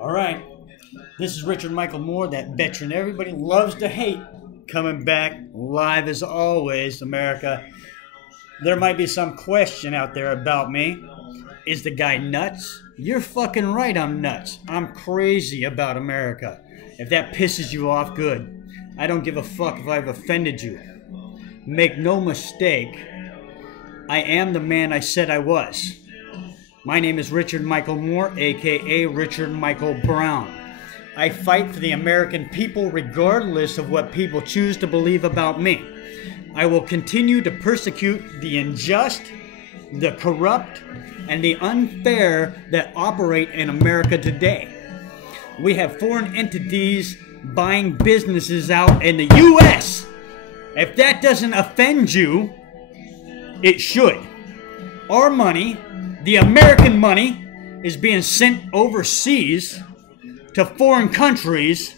All right, this is Richard Michael Moore, that veteran everybody loves to hate, coming back live as always, America. There might be some question out there about me. Is the guy nuts? You're fucking right, I'm nuts. I'm crazy about America. If that pisses you off, good. I don't give a fuck if I've offended you. Make no mistake, I am the man I said I was. My name is Richard Michael Moore, a.k.a. Richard Michael Brown. I fight for the American people regardless of what people choose to believe about me. I will continue to persecute the unjust, the corrupt, and the unfair that operate in America today. We have foreign entities buying businesses out in the U.S. If that doesn't offend you, it should. Our money, the American money, is being sent overseas to foreign countries,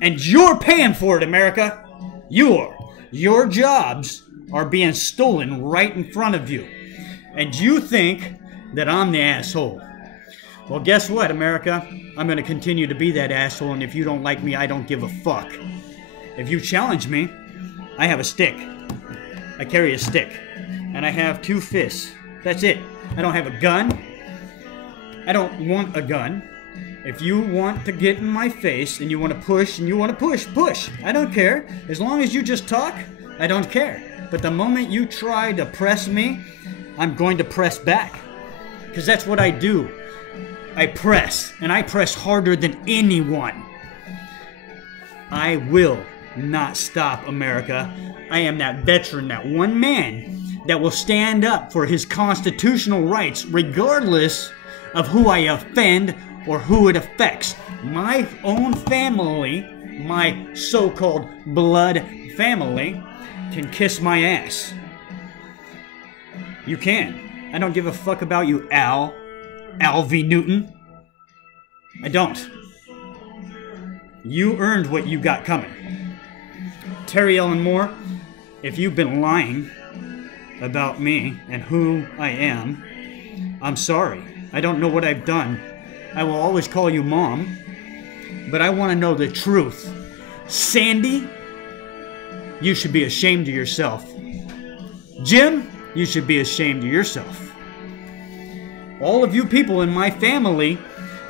and you're paying for it, America. You are. Your jobs are being stolen right in front of you. And you think that I'm the asshole. Well, guess what, America? I'm going to continue to be that asshole, and if you don't like me, I don't give a fuck. If you challenge me, I have a stick. I carry a stick. And I have 2 fists. That's it. I don't have a gun. I don't want a gun. If you want to get in my face and you want to push and you want to push, push. I don't care. As long as you just talk, I don't care. But the moment you try to press me, I'm going to press back. Because that's what I do. I press. And I press harder than anyone. I will not stop, America. I am that veteran, that one man that will stand up for his constitutional rights regardless of who I offend or who it affects. My own family, my so-called blood family, can kiss my ass. You can. I don't give a fuck about you, Al V. Newton. I don't. You earned what you got coming. Terry Ellen Moore, if you've been lying about me and who I am, I'm sorry. I don't know what I've done. I will always call you Mom, but I want to know the truth. Sandy, you should be ashamed of yourself. Jim, you should be ashamed of yourself. All of you people in my family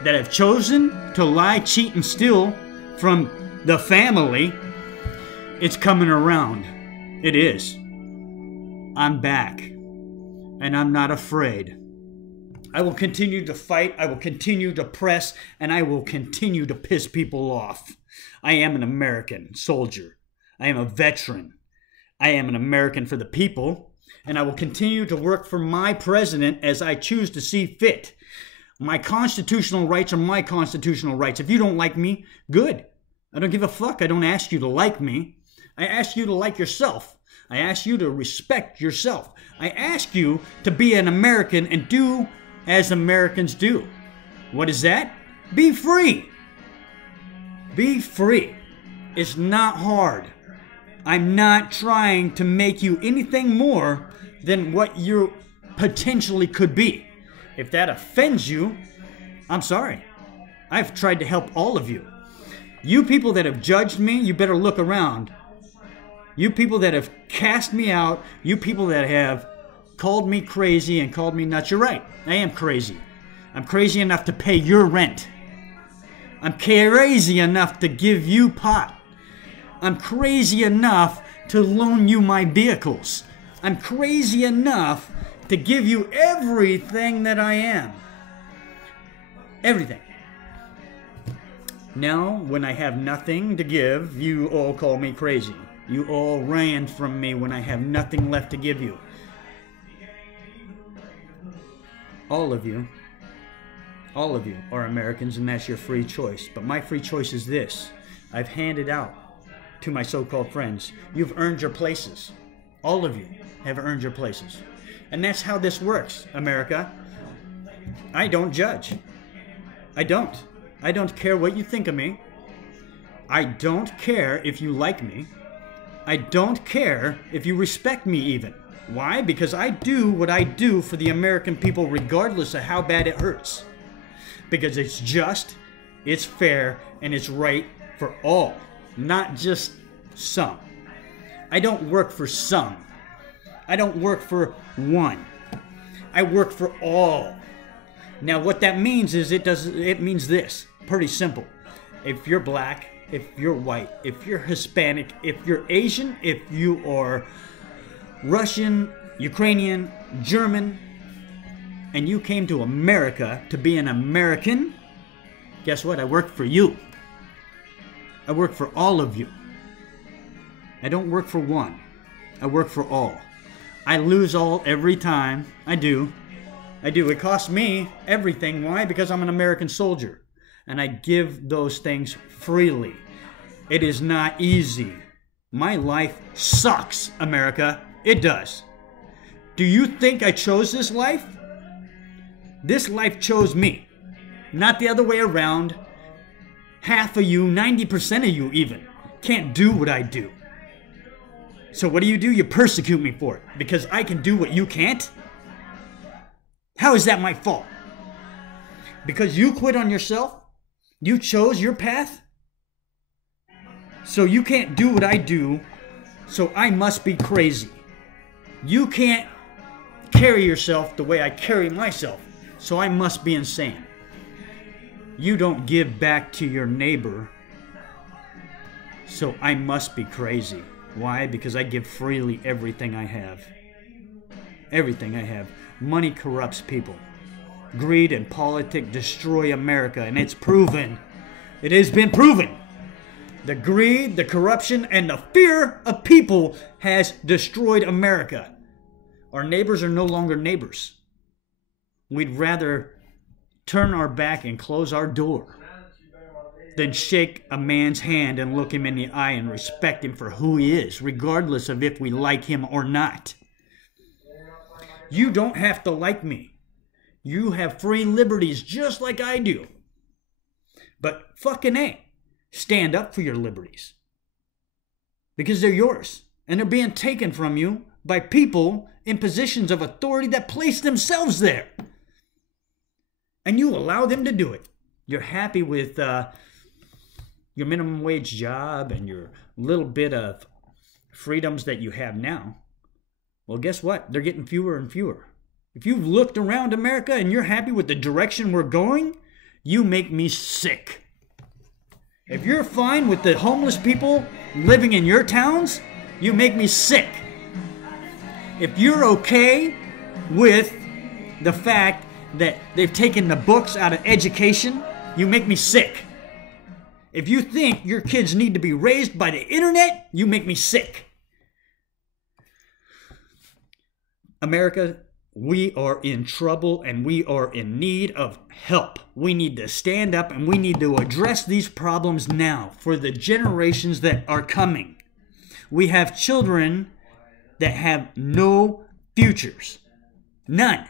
that have chosen to lie, cheat, and steal from the family, it's coming around. It is. I'm back, and I'm not afraid. I will continue to fight, I will continue to press, and I will continue to piss people off. I am an American soldier. I am a veteran. I am an American for the people, and I will continue to work for my president as I choose to see fit. My constitutional rights are my constitutional rights. If you don't like me, good. I don't give a fuck. I don't ask you to like me. I ask you to like yourself. I ask you to respect yourself. I ask you to be an American and do as Americans do. What is that? Be free. Be free. It's not hard. I'm not trying to make you anything more than what you potentially could be. If that offends you, I'm sorry. I've tried to help all of you. You people that have judged me, you better look around. You people that have cast me out, you people that have called me crazy and called me nuts, you're right. I am crazy. I'm crazy enough to pay your rent. I'm crazy enough to give you pot. I'm crazy enough to loan you my vehicles. I'm crazy enough to give you everything that I am. Everything. Now, when I have nothing to give, you all call me crazy. You all ran from me when I have nothing left to give you. All of you are Americans, and that's your free choice. But my free choice is this. I've handed out to my so-called friends. You've earned your places. All of you have earned your places. And that's how this works, America. I don't judge. I don't. I don't care what you think of me. I don't care if you like me. I don't care if you respect me even. Why? Because I do what I do for the American people regardless of how bad it hurts. Because it's just, It's fair and it's right for all, not just some. I don't work for some. I don't work for one. I work for all. Now what that means is it means this. Pretty simple. If you're black, if you're white, if you're Hispanic, if you're Asian, if you are Russian, Ukrainian, German, and you came to America to be an American, guess what? I work for you. I work for all of you. I don't work for one. I work for all. I lose all every time. I do. It costs me everything. Why? Because I'm an American soldier. And I give those things freely. It is not easy. My life sucks, America. It does. Do you think I chose this life? This life chose me. Not the other way around. Half of you, 90% of you even, can't do what I do. So what do? You persecute me for it. Because I can do what you can't? How is that my fault? Because you quit on yourself? You chose your path? So you can't do what I do, so I must be crazy. You can't carry yourself the way I carry myself, so I must be insane. You don't give back to your neighbor, so I must be crazy. Why? Because I give freely everything I have. Everything I have. Money corrupts people. Greed and politics destroy America, and it's proven. It has been proven. The greed, the corruption, and the fear of people has destroyed America. Our neighbors are no longer neighbors. We'd rather turn our back and close our door than shake a man's hand and look him in the eye and respect him for who he is, regardless of if we like him or not. You don't have to like me. You have free liberties just like I do. But fucking A, stand up for your liberties. Because they're yours. And they're being taken from you by people in positions of authority that place themselves there. And you allow them to do it. You're happy with your minimum wage job and your little bit of freedoms that you have now. Well, guess what? They're getting fewer and fewer. If you've looked around America and you're happy with the direction we're going, you make me sick. If you're fine with the homeless people living in your towns, you make me sick. If you're okay with the fact that they've taken the books out of education, you make me sick. If you think your kids need to be raised by the internet, you make me sick. America, we are in trouble and we are in need of help. We need to stand up and we need to address these problems now for the generations that are coming. We have children that have no futures. None.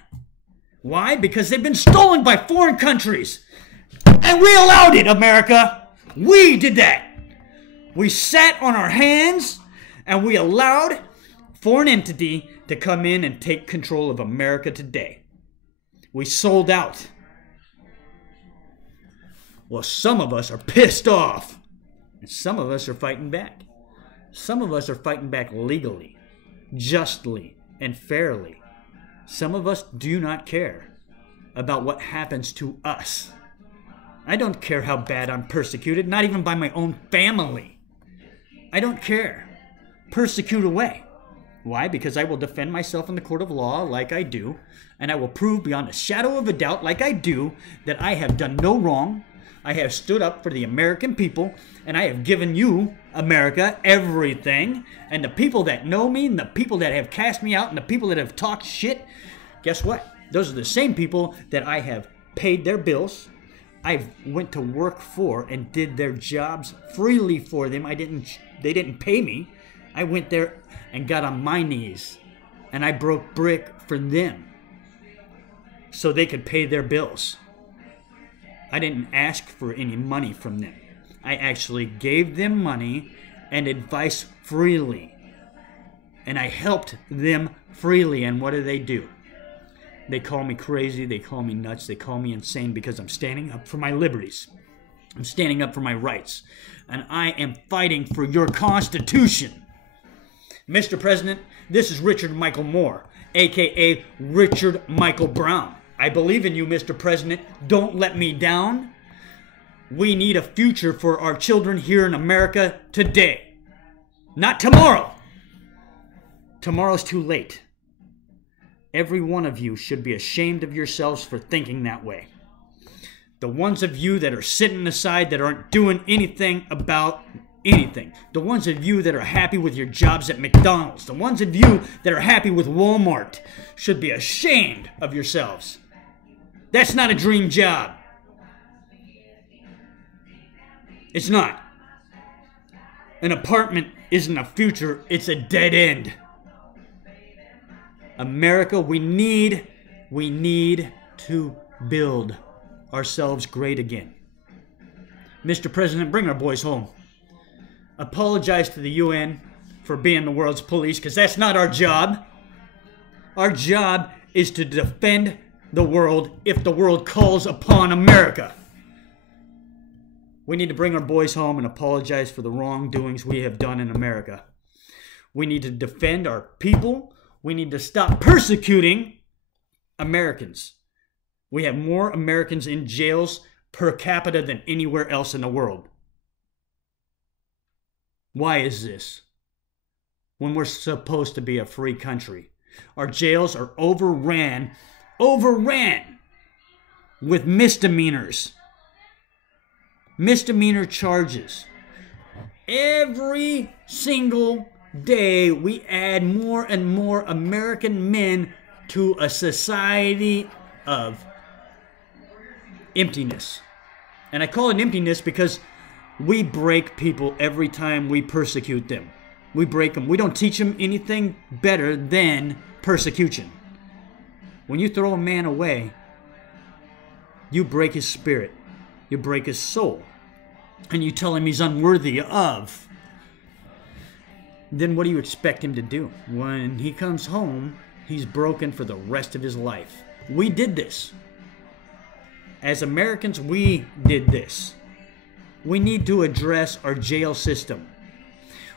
Why? Because they've been stolen by foreign countries. And we allowed it, America. We did that. We sat on our hands and we allowed foreign entity to come in and take control of America today. We sold out. Well, some of us are pissed off. And some of us are fighting back. Some of us are fighting back legally, justly, and fairly. Some of us do not care about what happens to us. I don't care how bad I'm persecuted, not even by my own family. I don't care. Persecute away. Why? Because I will defend myself in the court of law like I do, and I will prove beyond a shadow of a doubt like I do that I have done no wrong. I have stood up for the American people, and I have given you, America, everything. And the people that know me, and the people that have cast me out, and the people that have talked shit, guess what? Those are the same people that I have paid their bills. I went to work for and did their jobs freely for them. They didn't pay me. I went there and got on my knees and I broke brick for them so they could pay their bills. I didn't ask for any money from them. I actually gave them money and advice freely. And I helped them freely. And what do? They call me crazy. They call me nuts. They call me insane because I'm standing up for my liberties. I'm standing up for my rights. And I am fighting for your Constitution. Mr. President, this is Richard Michael Moore, a.k.a. Richard Michael Brown. I believe in you, Mr. President. Don't let me down. We need a future for our children here in America today. Not tomorrow. Tomorrow's too late. Every one of you should be ashamed of yourselves for thinking that way. The ones of you that are sitting aside that aren't doing anything about anything. The ones of you that are happy with your jobs at McDonald's. The ones of you that are happy with Walmart should be ashamed of yourselves. That's not a dream job. It's not. An apartment isn't a future, it's a dead end. America, we need to build ourselves great again. Mr. President, bring our boys home. Apologize to the UN for being the world's police, because that's not our job. Our job is to defend the world if the world calls upon America. We need to bring our boys home and apologize for the wrongdoings we have done in America. We need to defend our people. We need to stop persecuting Americans. We have more Americans in jails per capita than anywhere else in the world. Why is this? When we're supposed to be a free country. Our jails are overran with misdemeanors. Misdemeanor charges. Every single day we add more and more American men to a society of emptiness. And I call it emptiness because we break people every time we persecute them. We break them. We don't teach them anything better than persecution. When you throw a man away, you break his spirit. You break his soul. And you tell him he's unworthy of. Then what do you expect him to do? When he comes home, he's broken for the rest of his life. We did this. As Americans, we did this. We need to address our jail system.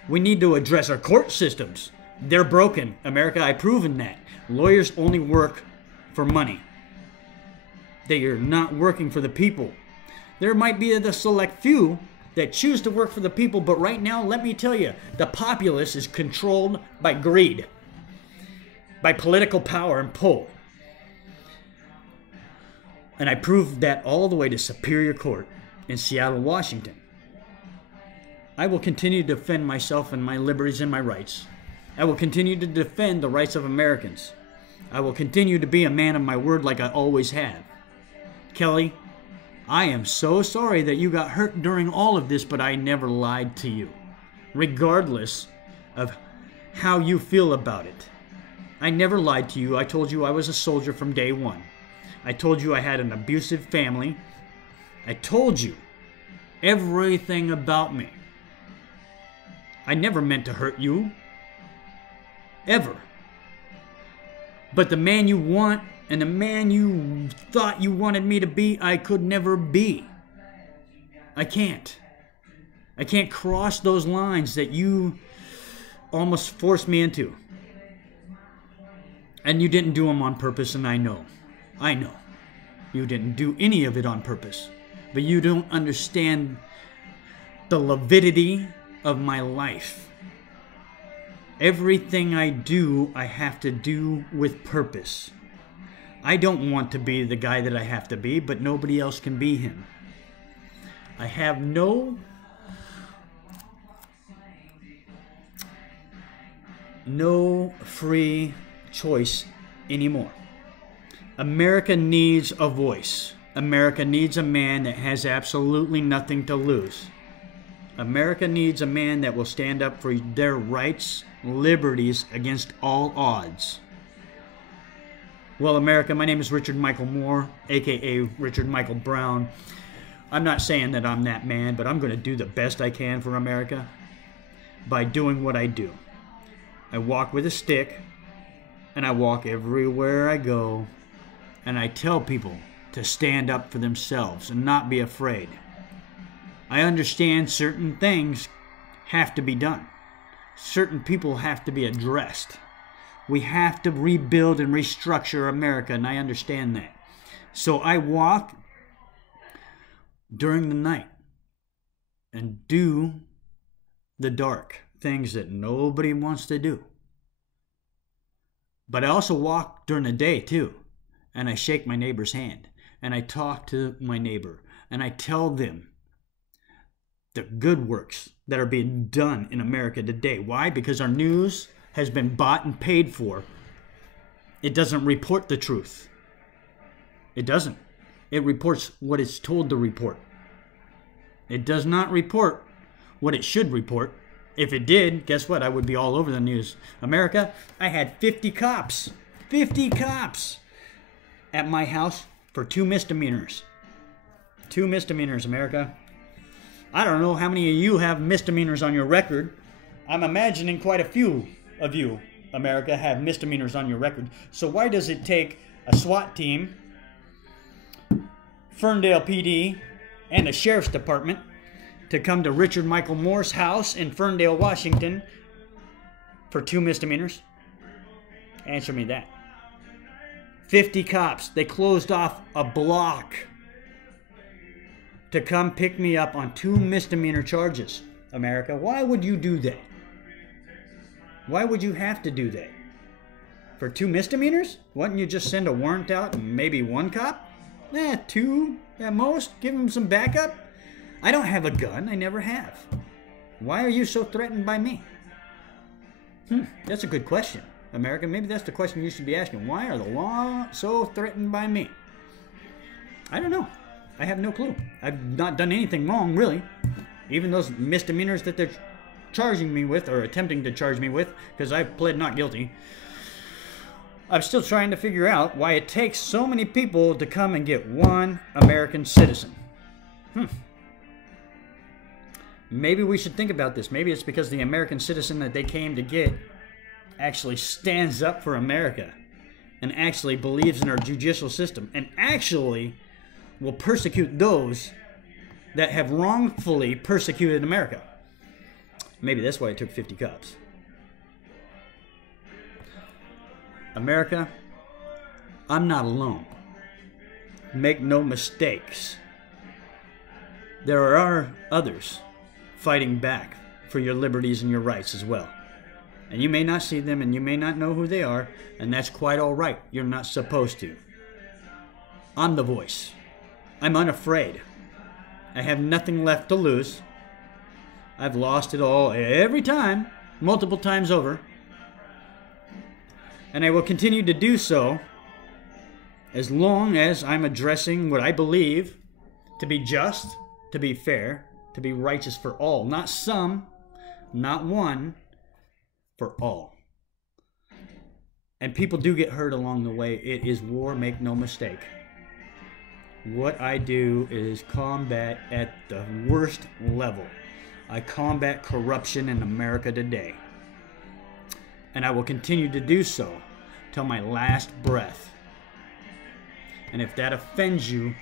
We need to address our court systems. They're broken. America, I've proven that. Lawyers only work for money. They are not working for the people. There might be the select few that choose to work for the people, but right now, let me tell you, the populace is controlled by greed, by political power and pull. And I proved that all the way to Superior Court in Seattle, Washington. I will continue to defend myself and my liberties and my rights. I will continue to defend the rights of Americans. I will continue to be a man of my word like I always have. Kelly, I am so sorry that you got hurt during all of this, but I never lied to you, regardless of how you feel about it. I never lied to you. I told you I was a soldier from day one. I told you I had an abusive family. I told you everything about me. I never meant to hurt you. Ever. But the man you want and the man you thought you wanted me to be, I could never be. I can't. I can't cross those lines that you almost forced me into. And you didn't do them on purpose, and I know. I know. You didn't do any of it on purpose. But you don't understand the lividity of my life. Everything I do, I have to do with purpose. I don't want to be the guy that I have to be, but nobody else can be him. I have no free choice anymore. America needs a voice. America needs a man that has absolutely nothing to lose. America needs a man that will stand up for their rights, liberties against all odds. Well, America, my name is Richard Michael Moore, a.k.a. Richard Michael Brown. I'm not saying that I'm that man, but I'm going to do the best I can for America by doing what I do. I walk with a stick, and I walk everywhere I go, and I tell people to stand up for themselves and not be afraid. I understand certain things have to be done. Certain people have to be addressed. We have to rebuild and restructure America, and I understand that. So I walk during the night and do the dark things that nobody wants to do. But I also walk during the day too, and I shake my neighbor's hand, and I talk to my neighbor, and I tell them the good works that are being done in America today. Why? Because our news has been bought and paid for. It doesn't report the truth. It doesn't. It reports what it's told to report. It does not report what it should report. If it did, guess what? I would be all over the news. America, I had 50 cops. 50 cops at my house for 2 misdemeanors. 2 misdemeanors, America. I don't know how many of you have misdemeanors on your record. I'm imagining quite a few of you, America, have misdemeanors on your record. So why does it take a SWAT team, Ferndale PD, and the Sheriff's Department to come to Richard Michael Moore's house in Ferndale, Washington for 2 misdemeanors? Answer me that. 50 cops. They closed off a block to come pick me up on 2 misdemeanor charges. America, why would you do that? Why would you have to do that? For 2 misdemeanors? Why don't you just send a warrant out and maybe 1 cop? 2 at most. Give them some backup. I don't have a gun. I never have. Why are you so threatened by me? That's a good question, America. Maybe that's the question you should be asking. Why are the law so threatened by me? I don't know. I have no clue. I've not done anything wrong, really. Even those misdemeanors that they're charging me with, or attempting to charge me with, because I've pled not guilty. I'm still trying to figure out why it takes so many people to come and get 1 American citizen. Maybe we should think about this. Maybe it's because the American citizen that they came to get actually stands up for America and actually believes in our judicial system and actually will persecute those that have wrongfully persecuted America. Maybe that's why it took 50 cops. America, I'm not alone. Make no mistakes. There are others fighting back for your liberties and your rights as well. And you may not see them and you may not know who they are, and that's quite all right. You're not supposed to. I'm the voice. I'm unafraid. I have nothing left to lose. I've lost it all every time, multiple times over. And I will continue to do so as long as I'm addressing what I believe to be just, to be fair, to be righteous for all. Not some, not one, for all. And people do get hurt along the way. It is war, make no mistake. What I do is combat at the worst level. I combat corruption in America today. And I will continue to do so till my last breath. And if that offends you,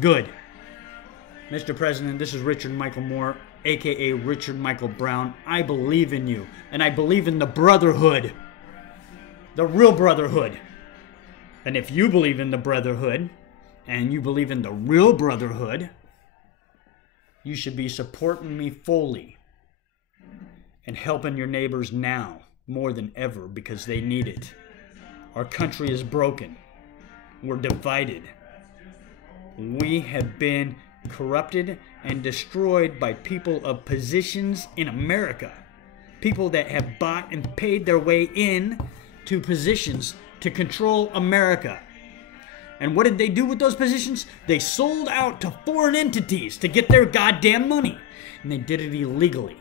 good. Mr. President, this is Richard Michael Moore, a.k.a. Richard Michael Brown. I believe in you, and I believe in the brotherhood, the real brotherhood. And if you believe in the brotherhood, and you believe in the real brotherhood, you should be supporting me fully and helping your neighbors now more than ever because they need it. Our country is broken. We're divided. We have been corrupted and destroyed by people of positions in America. People that have bought and paid their way in to positions to control America. And what did they do with those positions? They sold out to foreign entities to get their goddamn money. And they did it illegally.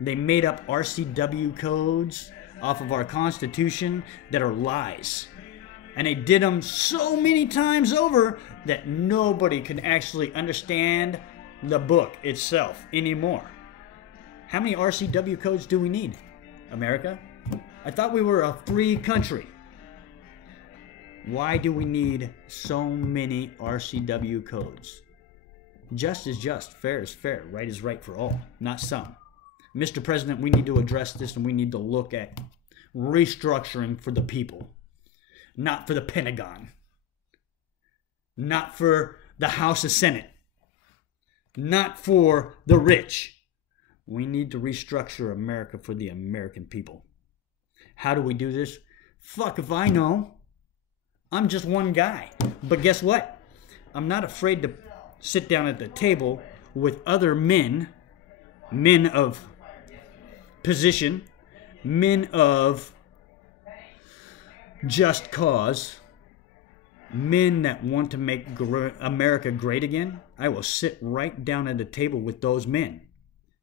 They made up RCW codes off of our Constitution that are lies. And they did them so many times over that nobody can actually understand the book itself anymore. How many RCW codes do we need, America? I thought we were a free country. Why do we need so many RCW codes? Just is just, fair is fair, right is right for all, not some. Mr. President, we need to address this, and we need to look at restructuring for the people, not for the Pentagon, not for the House of Senate, not for the rich. We need to restructure America for the American people. How do we do this? Fuck if I know. I'm just one guy. But guess what? I'm not afraid to sit down at the table with other men of position, men of just cause, men that want to make America great again. I will sit right down at the table with those men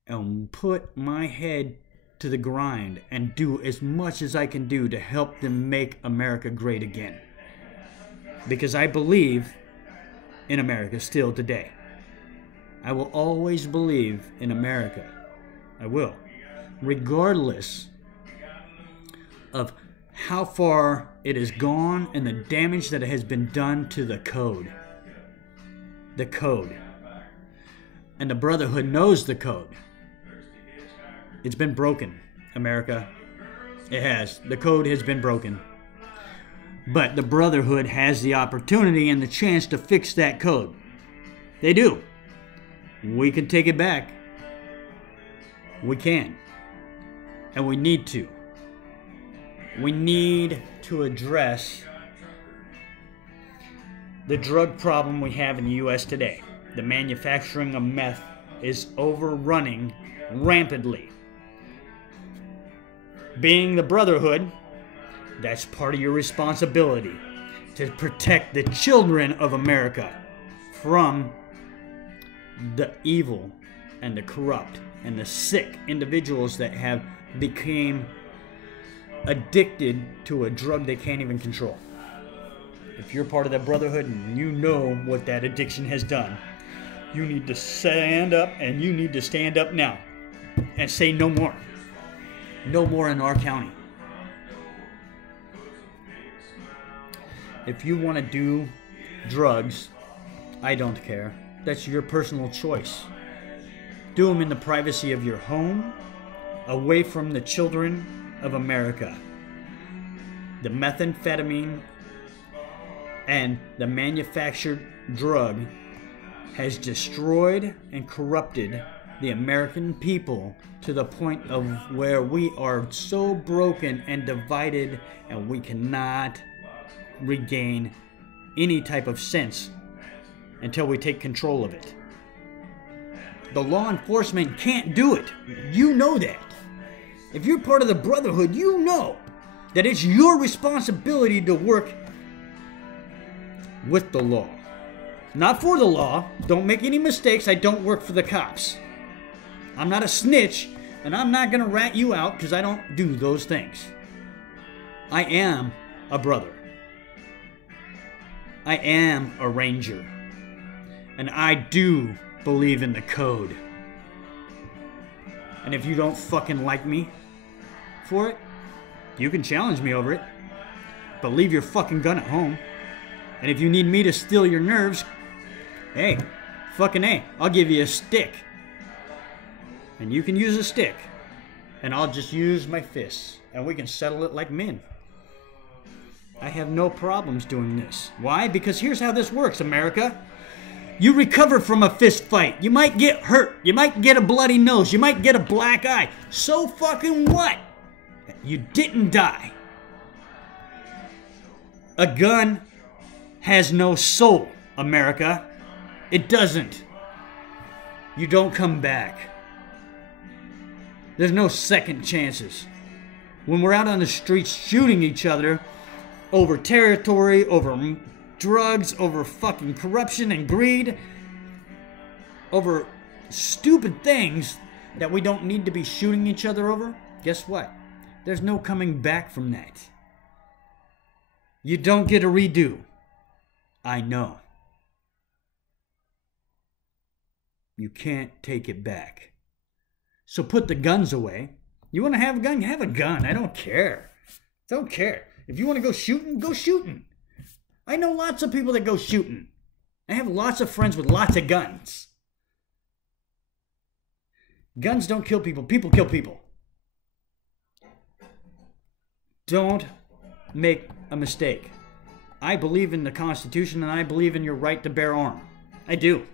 and put my head to the grind and do as much as I can do to help them make America great again. Because I believe in America still today. I will always believe in America. I will. Regardless of how far it has gone and the damage that has been done to the code. The code. And the Brotherhood knows the code. It's been broken, America. It has. The code has been broken. But the Brotherhood has the opportunity and the chance to fix that code. They do. We can take it back. We can. And we need to. We need to address the drug problem we have in the U.S. today. The manufacturing of meth is overrunning rampantly. Being the Brotherhood, that's part of your responsibility to protect the children of America from the evil and the corrupt and the sick individuals that have become addicted to a drug they can't even control. If you're part of that Brotherhood and you know what that addiction has done, you need to stand up, and you need to stand up now and say no more. No more in our county. If you want to do drugs, I don't care. That's your personal choice. Do them in the privacy of your home, away from the children of America. The methamphetamine and the manufactured drug has destroyed and corrupted the American people to the point of where we are so broken and divided, and we cannot regain any type of sense until we take control of it. The law enforcement can't do it. You know that. If you're part of the Brotherhood, you know that it's your responsibility to work with the law. Not for the law. Don't make any mistakes. I don't work for the cops. I'm not a snitch, and I'm not going to rat you out because I don't do those things. I am a brother. I am a ranger. And I do believe in the code. And if you don't fucking like me for it, you can challenge me over it. But leave your fucking gun at home. And if you need me to steal your nerves, hey, fucking A, I'll give you a stick. And you can use a stick. And I'll just use my fists. And we can settle it like men. I have no problems doing this. Why? Because here's how this works, America. You recover from a fist fight. You might get hurt. You might get a bloody nose. You might get a black eye. So fucking what? You didn't die. A gun has no soul, America. It doesn't. You don't come back. There's no second chances. When we're out on the streets shooting each other over territory, over drugs, over fucking corruption and greed, over stupid things that we don't need to be shooting each other over, guess what? There's no coming back from that. You don't get a redo. I know. You can't take it back. So put the guns away. You want to have a gun? Have a gun. I don't care. Don't care. If you want to go shooting, go shooting. I know lots of people that go shooting. I have lots of friends with lots of guns. Guns don't kill people. People kill people. Don't make a mistake. I believe in the Constitution and I believe in your right to bear arms. I do.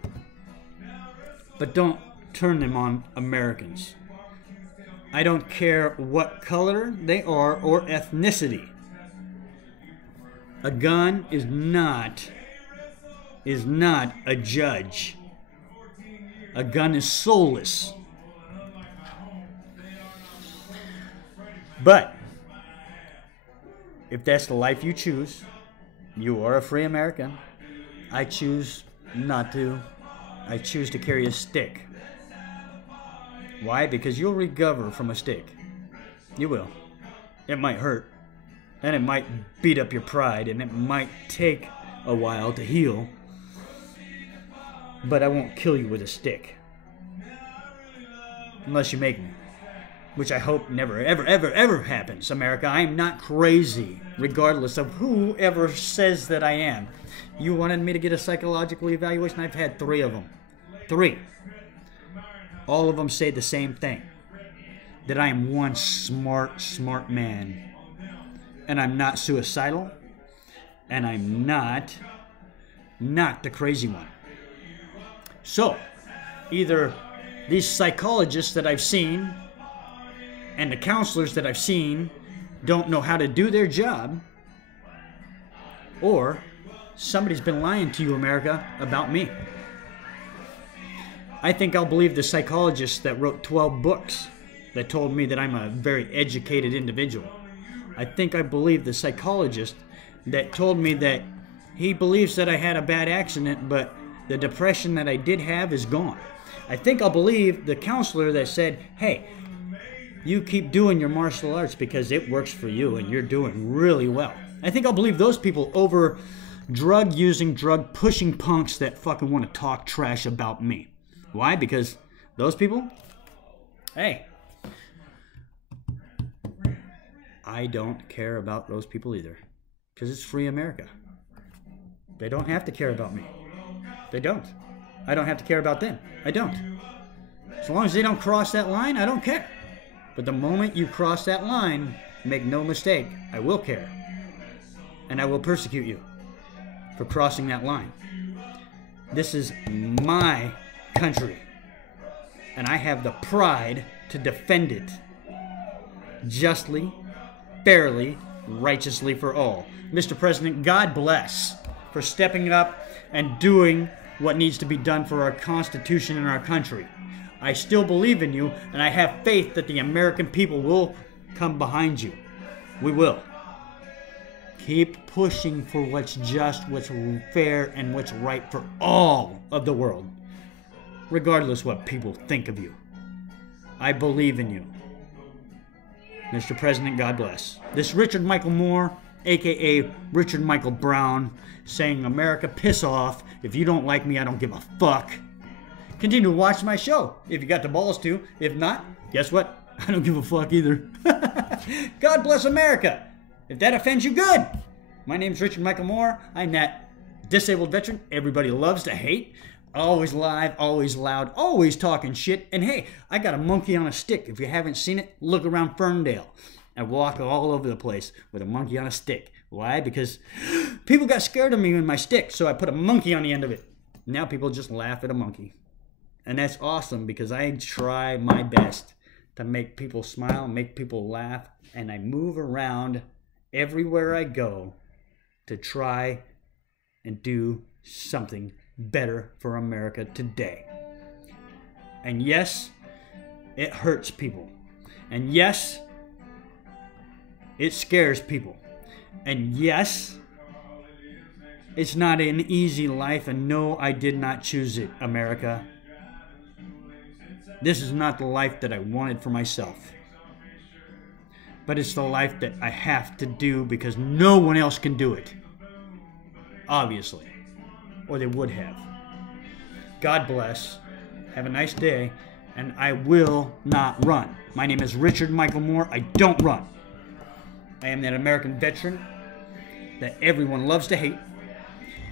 But don't turn them on Americans. I don't care what color they are or ethnicity. A gun is not a judge. A gun is soulless. But if that's the life you choose, you are a free American. I choose not to. I choose to carry a stick. Why? Because you'll recover from a stick. You will. It might hurt. And it might beat up your pride. And it might take a while to heal. But I won't kill you with a stick. Unless you make me. Which I hope never, ever, ever, ever happens, America. I am not crazy, regardless of whoever says that I am. You wanted me to get a psychological evaluation? I've had 3 of them. 3. All of them say the same thing. That I am one smart man. And I'm not suicidal. And I'm not the crazy one. So, either these psychologists that I've seen and the counselors that I've seen don't know how to do their job, or somebody's been lying to you, America, about me. I think I'll believe the psychologist that wrote 12 books that told me that I'm a very educated individual. I think I believe the psychologist that told me that he believes that I had a bad accident, but the depression that I did have is gone. I think I'll believe the counselor that said, hey, you keep doing your martial arts because it works for you and you're doing really well. I think I'll believe those people over drug-using, drug-pushing punks that fucking want to talk trash about me. Why? Because those people, hey, I don't care about those people either. Because it's free America. They don't have to care about me. They don't. I don't have to care about them. I don't. As long as they don't cross that line, I don't care. But the moment you cross that line, make no mistake, I will care. And I will persecute you for crossing that line. This is my country. And I have the pride to defend it. Justly, fairly, righteously for all. Mr. President, God bless for stepping up and doing what needs to be done for our Constitution and our country. I still believe in you, and I have faith that the American people will come behind you. We will. Keep pushing for what's just, what's fair, and what's right for all of the world, regardless what people think of you. I believe in you. Mr. President, God bless. This is Richard Michael Moore, a.k.a. Richard Michael Brown, saying, America, piss off. If you don't like me, I don't give a fuck. Continue to watch my show if you got the balls to. If not, guess what? I don't give a fuck either. God bless America. If that offends you, good. My name's Richard Michael Moore. I'm that disabled veteran everybody loves to hate. Always live, always loud, always talking shit. And hey, I got a monkey on a stick. If you haven't seen it, look around Ferndale. I walk all over the place with a monkey on a stick. Why? Because people got scared of me with my stick, so I put a monkey on the end of it. Now people just laugh at a monkey. And that's awesome because I try my best to make people smile, make people laugh, and I move around everywhere I go to try and do something better for America today. And yes, it hurts people. And yes, it scares people. And yes, it's not an easy life. And no, I did not choose it, America. This is not the life that I wanted for myself. But it's the life that I have to do because no one else can do it. Obviously. Or they would have. God bless. Have a nice day. And I will not run. My name is Richard Michael Moore. I don't run. I am that American veteran that everyone loves to hate.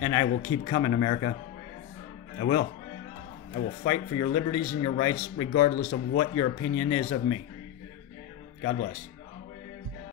And I will keep coming, America. I will. I will fight for your liberties and your rights regardless of what your opinion is of me. God bless.